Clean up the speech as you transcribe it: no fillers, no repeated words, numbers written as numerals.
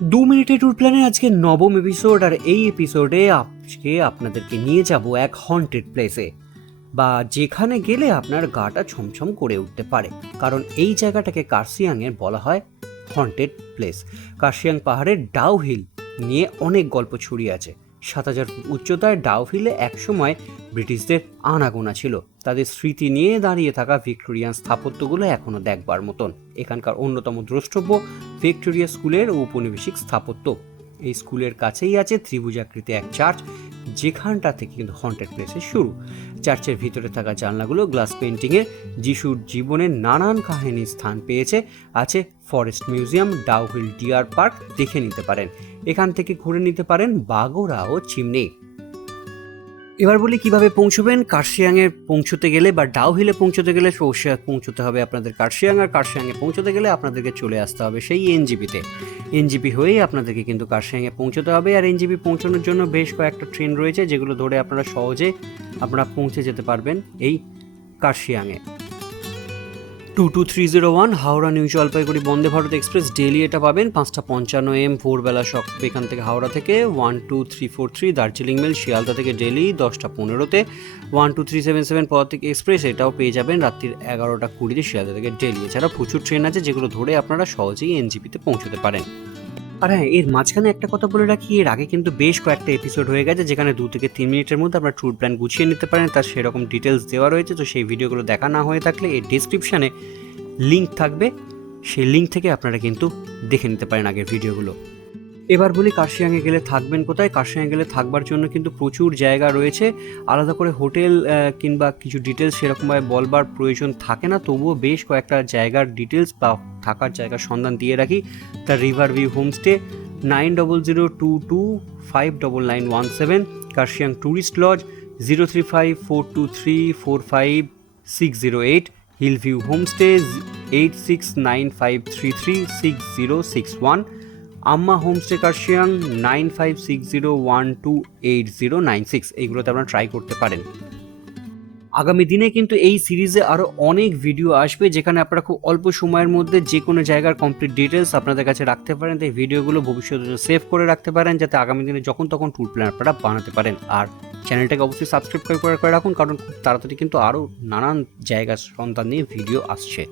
2 মিনিটে ট্যুর প্ল্যানের আজকে নবম এপিসোড। আর এই এপিসোডে আজকে আপনাদেরকে নিয়ে যাব এক হন্টেড প্লেসে, বা যেখানে গেলে আপনার গাটা ছমছম করে উঠতে পারে। কারণ এই জায়গাটাকে কার্শিয়াংয়ের বলা হয় হন্টেড প্লেস। কার্শিয়াং পাহাড়ের ডাউ হিল নিয়ে অনেক গল্প ছড়িয়ে আছে। 7,000 ফুট উচ্চতায় ডাউ হিলে একসময় ব্রিটিশদের আনাগোনা ছিল। তাদের স্মৃতি নিয়ে দাঁড়িয়ে থাকা ভিক্টোরিয়ান স্থাপত্যগুলো এখনও দেখবার মতন। এখানকার অন্যতম দ্রষ্টব্য ভিক্টোরিয়া স্কুলের ঔপনিবেশিক স্থাপত্য। এই স্কুলের কাছেই আছে ত্রিভুজাকৃতি এক চার্চ, যেখানটা থেকে কিন্তু হন্টেড প্লেসের শুরু। চার্চের ভিতরে থাকা জানলাগুলো গ্লাস পেন্টিংয়ে যিশুর জীবনের নানান কাহিনী স্থান পেয়েছে। আছে forest museum, Dow Hill deer park দেখে নিতে পারেন। এখান থেকে ঘুরে নিতে পারেন বাগোড়া ও চিমনি। এবার বলি কিভাবে পৌঁছবেন। কার্শিয়াংয়ে পৌঁছতে গেলে বা ডাউ হিলে পৌঁছতে গেলে পৌঁছতে হবে আপনাদের কার্শিয়াং। আর কার্শিয়াংয়ে পৌঁছতে গেলে আপনাদেরকে চলে আসতে হবে সেই এনজিপিতে। এনজিপি হয়েই আপনাদেরকে কিন্তু কার্শিয়াংয়ে পৌঁছতে হবে। আর এনজিপি পৌঁছানোর জন্য বেশ কয়েকটা ট্রেন রয়েছে, যেগুলো ধরে আপনারা সহজে পৌঁছে যেতে পারবেন এই কার্শিয়াংয়ে। 22301 Howrah new Jalpaiguri Vande Bharat express daily এটা পাবেন 5:55 AM ভোরবেলা এখান থেকে হাওড়া থেকে। 12343 দার্জিলিং মেল শিয়ালদা থেকে ডেলি 10:15-তে। 12377 পদাতিক এক্সপ্রেস এটাও পেয়ে যাবেন রাত্রির 11:20-তে শিয়ালদা থেকে ডেলি। এছাড়া প্রচুর ট্রেন আছে যেগুলো ধরে আপনারা সহজেই এনজিপিতে পৌঁছতে পারেন। আর হ্যাঁ, এর মাঝখানে একটা কথা বলে রাখি, এর আগে কিন্তু বেশ কয়েকটা এপিসোড হয়ে গেছে যেখানে 2 থেকে 3 মিনিটের মধ্যে আপনার ট্যুর প্ল্যান গুছিয়ে নিতে পারেন। তার সেরকম ডিটেলস দেওয়া রয়েছে। তো সেই ভিডিওগুলো দেখা না হয়ে থাকলে এই ডিসক্রিপশানে লিঙ্ক থাকবে, সেই লিঙ্ক থেকে আপনারা কিন্তু দেখে নিতে পারেন আগের ভিডিওগুলো। এবার বলি কার্শিয়াংয়ে গেলে থাকবেন কোথায়। কার্শিয়াংয়ে গেলে থাকবার জন্য কিন্তু প্রচুর জায়গা রয়েছে। আলাদা করে হোটেল কিংবা কিছু ডিটেলস সেরকমভাবে বলবার প্রয়োজন থাকে না, তবুও বেশ কয়েকটা জায়গার ডিটেলস বা থাকার জায়গার সন্ধান দিয়ে রাখি। The river view homestay, 9002259917। Kurseong tourist lodge, 03542345,608। Hill view homestay, 8695336061। Amma homestay Kurseong, 9560128096। এইগুলোতে আপনারা ট্রাই করতে পারেন। আগামী দিনে কিন্তু এই সিরিজে আরও অনেক ভিডিও আসবে, যেখানে আপনারা খুব অল্প সময়ের মধ্যে যে কোনো জায়গার কমপ্লিট ডিটেলস আপনাদের কাছে রাখতে পারেন। তাই ভিডিওগুলো ভবিষ্যতে সেভ করে রাখতে পারেন, যাতে আগামী দিনে যখন তখন ট্যুর প্ল্যান আপনারা বানাতে পারেন। আর চ্যানেলটাকে অবশ্যই সাবস্ক্রাইব করে রাখুন, কারণ খুব তাড়াতাড়ি কিন্তু আরও নানান জায়গার সন্ধান নিয়ে ভিডিও আসছে।